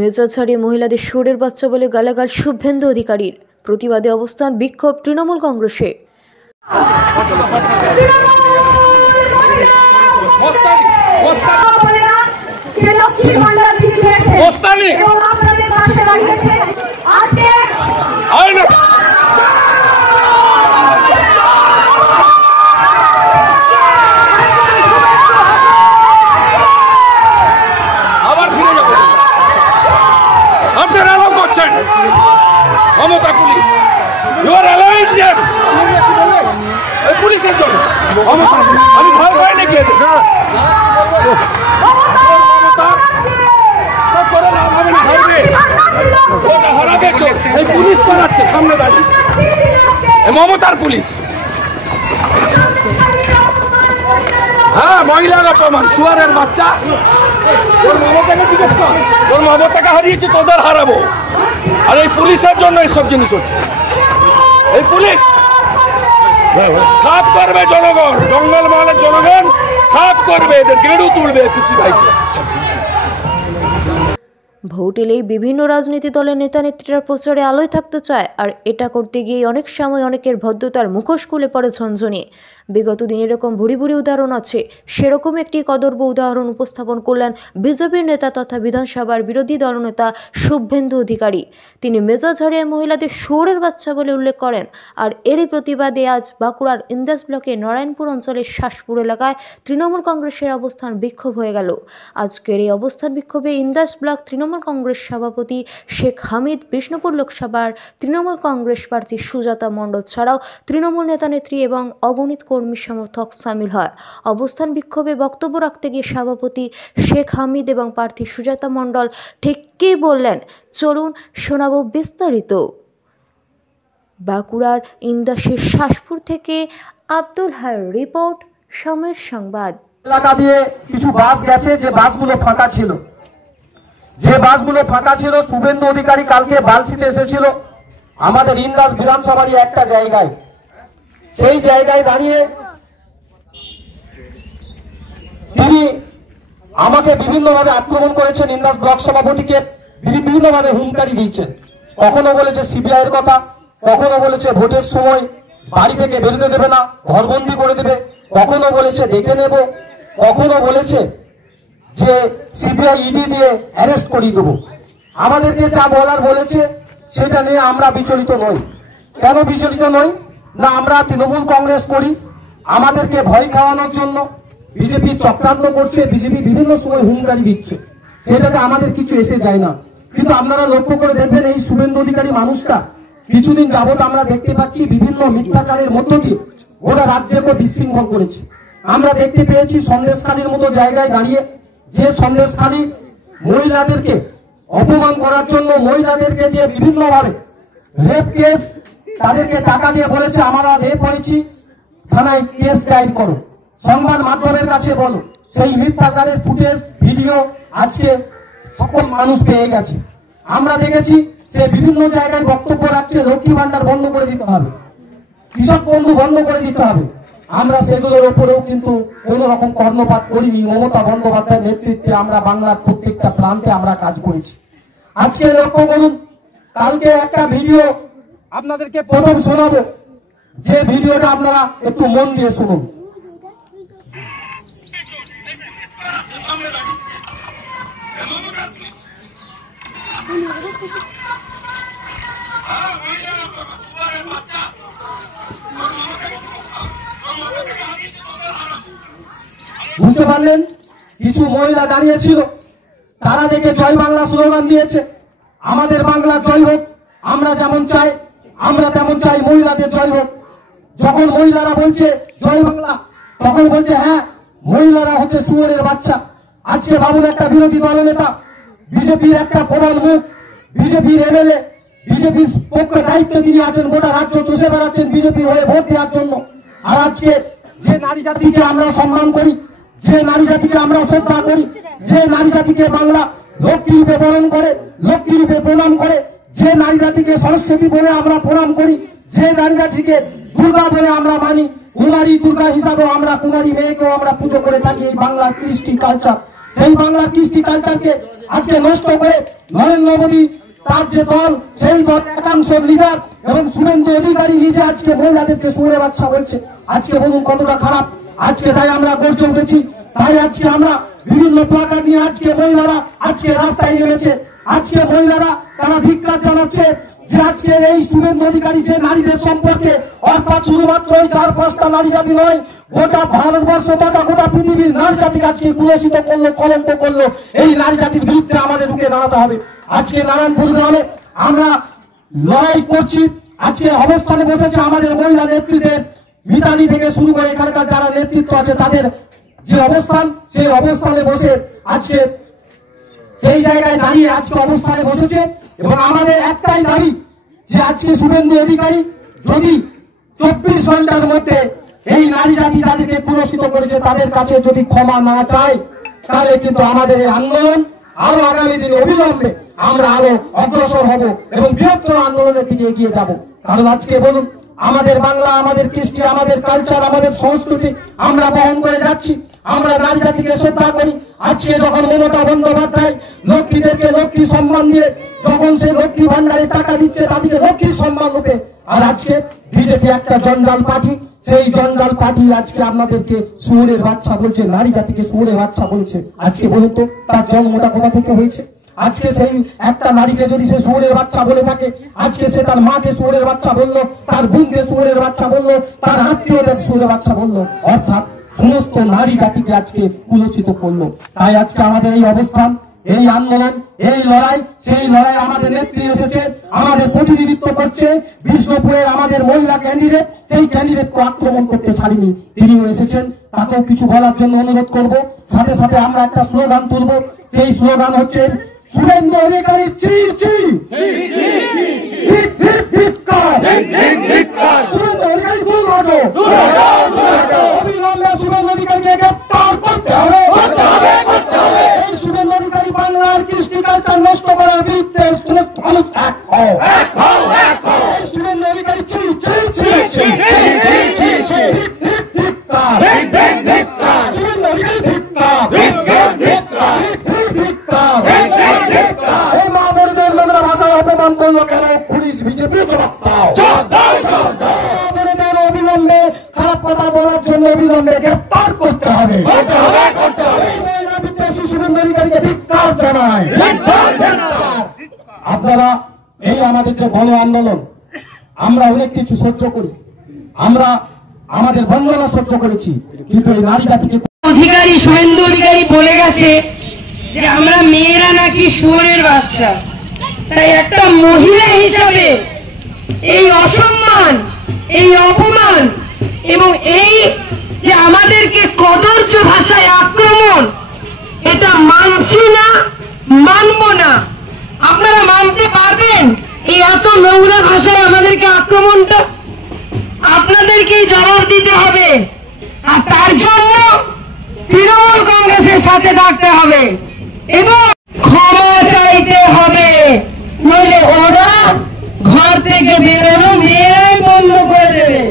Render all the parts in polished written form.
মেজাজ হারিয়ে মহিলাদের শুয়োরের বাচ্চা বলে গালাগাল শুভেন্দু অধিকারীর। প্রতিবাদে অবস্থান বিক্ষোভ তৃণমূল কংগ্রেসে। Mamata police, you are allowing them. পুলিশের জন্য আমি ভয় পাই নাকি? পুলিশ করাচ্ছে সামনে দাঁড়িয়ে, মমতার পুলিশ। হ্যাঁ, মহিলার অপমান, শুয়ারের বাচ্চা। তোর মমতাকে জিজ্ঞেস কর, তোর মমতাকে হারিয়েছি, তোদের হারাবো। আর এই পুলিশের জন্য এইসব জিনিস হচ্ছে। এই পুলিশ সাফ করবে জনগণ, জঙ্গল মহলের জনগণ সাফ করবে, এদের গেড়ু তুলবে পিসি ভাইকে। ভোট এলেই বিভিন্ন রাজনীতি দলের নেতা নেত্রীরা প্রচারে আলোয় থাকতে চায়, আর এটা করতে গিয়ে অনেক সময় অনেকের ভদ্রতার মুখোশ খুলে পড়ে ঝনঝনে। বিগত দিন এরকম ভুরি ভুরি উদাহরণ আছে। সেরকম একটি কদর্য উদাহরণ উপস্থাপন করলেন বিজেপির নেতা তথা বিধানসভার বিরোধী দলনেতা শুভেন্দু অধিকারী। তিনি মেজাজ হারিয়ে মহিলাদের শুয়োরের বাচ্চা বলে উল্লেখ করেন। আর এরই প্রতিবাদে আজ বাঁকুড়ার ইন্দাস ব্লকের নারায়ণপুর অঞ্চলের শাসপুর এলাকায় তৃণমূল কংগ্রেসের অবস্থান বিক্ষোভ হয়ে গেল। আজকের এই অবস্থান বিক্ষোভে ইন্দাস ব্লক তৃণমূল কংগ্রেস সভাপতি শেখ হামিদ, বিষ্ণুপুর লোকসভার তৃণমূল কংগ্রেস প্রার্থী সুজাতা মণ্ডল ছাড়াও তৃণমূল নেতা নেত্রী এবং অগণিত কর্মী সমর্থক সামিল হয়। অবস্থান বিক্ষোভে বক্তব্য রাখতে গিয়ে সভাপতি শেখ হামিদ এবং প্রার্থী সুজাতা মণ্ডল ঠিক কী বললেন, চলুন শোনাবো বিস্তারিত। বাঁকুড়ার ইন্দাসের শাসপুর থেকে আব্দুল হায়ের রিপোর্ট, সময়ের সংবাদ। এলাকা দিয়ে কিছু বাস গেছে, যে বাসগুলো ফাঁকা ছিল, শুভেন্দু অধিকারী কালকে বালসিতে এসেছিল আমাদের ইন্দাস বিধানসভারই একটা জায়গায়। সেই জায়গায় দাঁড়িয়ে তিনি আমাকে বিভিন্নভাবে আক্রমণ করেছেন, ইন্দাস ব্লক সভাপতিকে বিভিন্নভাবে হুঁশিয়ারি দিয়েছেন। কখনো বলেছে সিবিআই এর কথা, কখনো বলেছে ভোটের সময় বাড়ি থেকে বেরোতে দেবে না, ঘরবন্দি করে দেবে, কখনো বলেছে দেখে নেব, কখনো বলেছে যে সিবিআই ইডি দিয়ে অ্যারেস্ট করিয়ে দেবো। আমাদেরকে যা বলার বলেছে সেটা নিয়ে আমরা বিচলিত নই। কেন বিচলিত নই? না, আমরা তৃণমূল কংগ্রেস করি, আমাদেরকে ভয় খাওয়ানোর জন্য বিজেপি চক্রান্ত করছে, বিজেপি বিভিন্ন সময় হুঁশিয়ারি দিচ্ছে, সেটাতে আমাদের কিছু এসে যায় না। কিন্তু আপনারা লক্ষ্য করে দেখবেন, এই শুভেন্দু অধিকারী মানুষটা কিছুদিন যাবত আমরা দেখতে পাচ্ছি বিভিন্ন মিথ্যাচারের মধ্য দিয়ে ওরা রাজ্যকে বিশৃঙ্খল করেছে। আমরা দেখতে পেয়েছি সন্দেশখালীর মতো জায়গায় দাঁড়িয়ে, যে সন্দেশখালী মহিলাদেরকে অপমান করার জন্য মহিলাদেরকে দিয়ে বিভিন্নভাবে রেপ কেস, তাদেরকে টাকা দিয়ে বলেছে আমরা রেপ হয়েছি, থানায় কেস দায়ের করো, সংবাদ মাধ্যমের কাছে বলো। সেই মিথ্যাচারের ফুটেজ ভিডিও আজকে সকল মানুষ পেয়ে গেছে। আমরা দেখেছি সে বিভিন্ন জায়গায় বক্তব্য রাখছে, লক্ষ্মী ভান্ডার বন্ধ করে দিতে হবে, কৃষক বন্ধু বন্ধ করে দিতে হবে। আমরা সেগুলোর উপরেও কিন্তু কোন রকম কর্ণপাত করিনি। মমতা বন্দ্যোপাধ্যায়ের নেতৃত্বে আমরা বাংলার প্রত্যেকটা প্রান্তে আমরা কাজ করেছি। আজকে লক্ষ্য করুন, কালকে একটা ভিডিও আপনাদেরকে প্রথম শোনাবো, যে ভিডিওটা আপনারা একটু মন দিয়ে শুনুন। বুঝতে পারলেন, কিছু মহিলা দাঁড়িয়েছিল, তারা দেখে জয় বাংলা স্লোগান দিয়েছে, আমাদের বাংলা জয় হোক, আমরা যেমন চাই আমরা তেমন চাই, মহিলাদের জয় হোক। যখন মহিলারা বলছে জয় বাংলা, তখন বলছে হ্যাঁ মহিলারা হচ্ছে শুয়োরের বাচ্চা। আজকে ভাবুন, একটা বিরোধী দলনেতা, বিজেপির একটা প্রধান মুখ, বিজেপির এমএলএ, বিজেপির পক্ষে দায়িত্বে তিনি আছেন, গোটা রাজ্য চষে বেড়াচ্ছেন বিজেপির হয়ে ভোট দেওয়ার জন্য। আর আজকে যে নারী জাতিকে আমরা সম্মান করি, যে নারী জাতিকে আমরা শ্রদ্ধা করি, যে নারী জাতিকে বাংলা লক্ষ্মী রূপে বরণ করে, লক্ষ্মী রূপে প্রণাম করে, যে নারী জাতিকে সরস্বতী বলে আমরা প্রণাম করি, যে নারী জাতিকে দুর্গা বলে আমরা মানি, কুমারী দুর্গা হিসাবেও আমরা কুমারী মেয়েকেও আমরা পুজো করে থাকি। এই বাংলার কৃষ্টি কালচার, সেই বাংলার কৃষ্টি কালচারকে আজকে নষ্ট করে নরেন্দ্র মোদী তার যে দল, সেই দল একাংশ লিডার এবং শুভেন্দু অধিকারী নিজে আজকে মহিলাদেরকে শুয়োরের বাচ্চা বলছে। আজকে বলুন কতটা খারাপ। আজকে তাই আমরা গর্জে উঠেছি, তাই আজকে আমরা বিভিন্ন প্লাকার্ড নিয়ে আজকে মহিলারা আজকে রাস্তায় নেমেছে। আজকে মহিলারা তারা ধিক্কার জানাচ্ছে যে আজকে এই শুভেন্দু অধিকারী যে নারীদের সম্পর্কে, অর্থাৎ শুধুমাত্র এই 4-5টা নারী জাতি নয়, গোটা ভারতবর্ষ তথা গোটা পৃথিবীর নারী জাতিকে আজকে কুলসিত করলো, কলঙ্ক করলো। এই নারী জাতির বিরুদ্ধে আমাদের রুখে দাঁড়াতে হবে। আজকে নারায়ণপুর গ্রামে আমরা লড়াই করছি। আজকে অবস্থানে বসেছে আমাদের মহিলা নেতৃত্বের, মিতালি থেকে শুরু করে এখানকার যারা নেতৃত্ব আছে তাদের যে অবস্থান, সেই অবস্থানে বসে আজকে সেই জায়গায় দাঁড়িয়ে আজকে অবস্থানে বসেছে। এবং আমাদের একটাই দাবি যে আজকে শুভেন্দু অধিকারী যদি 24 ঘন্টার মধ্যে এই নারী জাতি যাদেরকে কুলসিত করেছে তাদের কাছে যদি ক্ষমা না চায়, তাহলে কিন্তু আমাদের এই আন্দোলন আরো আগামী দিনে অবিলম্বে আমরা আরো অগ্রসর হব এবং বৃহত্তর আন্দোলনের দিকে এগিয়ে যাব। কারণ আজকে বলুন, আমাদের বাংলা, আমাদের কৃষ্টি, আমাদের কালচার, আমাদের সংস্কৃতি আমরা বহন করে যাচ্ছি। আমরা নারী জাতিকে শ্রদ্ধা করি। আজকে যখন মমতা বন্দ্যোপাধ্যায় লক্ষ্মীদেরকে লক্ষ্মী সম্মান দিয়ে যখন সে লক্ষ্মী ভান্ডারে টাকা দিচ্ছে তাদেরকে লক্ষ্মীর সম্মান রূপে, আর আজকে বিজেপি একটা জঞ্জাল পার্টি, সেই জঞ্জাল পার্টি আজকে আপনাদেরকে শুয়োরের বাচ্চা বলছে, নারী জাতিকে শুয়োরের বাচ্চা বলছে। আজকে বলুন তো তার জন্মটা কোথা থেকে হয়েছে? আজকে সেই একটা নারীকে যদি সে শুয়োরের বাচ্চা বলে থাকে, আজকে সে তার মাকে শুয়োরের বাচ্চা বললো, তার বোনকে শুয়োরের বাচ্চা বললো, তার আত্মীয়দের শুয়োরের বাচ্চা বললো, অর্থাৎ সমস্ত নারী জাতিকে আজকে কুলসিত করলো। তাই আজকে আমাদের এই অবস্থান, এই আন্দোলন, এই লড়াই, সেই লড়াই আমাদের নেত্রী এসেছে, আমাদের প্রতিনিধিত্ব করছে বিষ্ণুপুরের আমাদের মহিলা ক্যান্ডিডেট। সেই ক্যান্ডিডেটকে আক্রমণ করতে ছাড়িনি, তিনিও এসেছেন, তাকেও কিছু বলার জন্য অনুরোধ করব। সাথে সাথে আমরা একটা স্লোগান তুলব, সেই স্লোগান হচ্ছে শুভেন্দু অধিকারী চি চি, শুভেন্দু অধিকারী দূর হটো, অবিলম্বে শুভেন্দু অধিকারীকে গ্রেপ্তার করতে হবে। এই শুভেন্দু অধিকারী বাংলার কৃষ্টি কালচার নষ্ট করার বিরুদ্ধে শুভেন্দু অধিকারী চি চি চি চি চি চি, শুভেন্দু অধিকারী ধিক্কার। এই মা বোনদের নোংরা ভাষায় অপমান করলো কেন? পুলিশ বিজেপি জবাব দাও। অবিলম্বে খারাপ কথা বলার জন্য অবিলম্বে গ্রেপ্তার করতে হবে। শুভেন্দু অধিকারীকে ধিক্কার জানায়। আপনারা এই আমাদের যে গণ আন্দোলন, আমরা অনেক কিছু সহ্য করি, আমরা আমাদের বন্দনা সহ্য করেছি, কিন্তু এই নারী জাতিকে অধিকারী শুভেন্দু অধিকারী বলে গেছে যে আমরা মেয়েরা নাকি শুয়োরের বাচ্চা। তাই একটা মহিলা হিসাবে এই অসম্মান, এই অপমান এবং এই যে আমাদেরকে কদর্য ভাষায় আক্রমণ, এটা মানছি না, মানব না। আপনারা মানতে পারবেন এই এত নোংরা ভাষায় আমাদেরকে আক্রমণটা? আপনাদেরকেই জবাব দিতে হবে, আর তার জন্য তৃণমূল কংগ্রেসের সাথে থাকতে হবে এবং ক্ষমা চাইতে হবে, নইলে ওরা ঘর থেকে বেরোনো মেয়েরাই বন্ধ করে দেবে।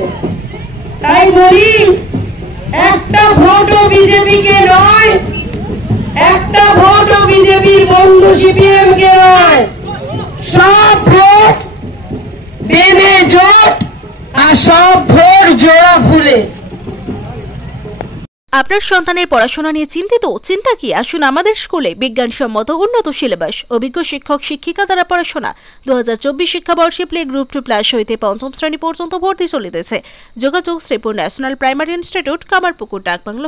তাই বলি, একটা ভোটও বিজেপিকে নয়, একটা ভোটও বিজেপির বন্ধু সিপিএম কে নয়, সব ভোট বেমে জোট আর সব ভোট জোড়া ফুলে। আপনার সন্তানের পড়াশোনা নিয়ে চিন্তিত? চিন্তা কি, আসুন আমাদের স্কুলে। বিজ্ঞানসম্মত উন্নত সিলেবাস, অভিজ্ঞ শিক্ষক শিক্ষিকা দ্বারা পড়াশোনা। 2024 শিক্ষাবর্ষে প্লে গ্রুপ 2+ হইতে 5ম শ্রেণী পর্যন্ত ভর্তি চলিতেছে। যোগাযোগ Sreepur national primary institute, Kamarpukur, ডাকবাংলা।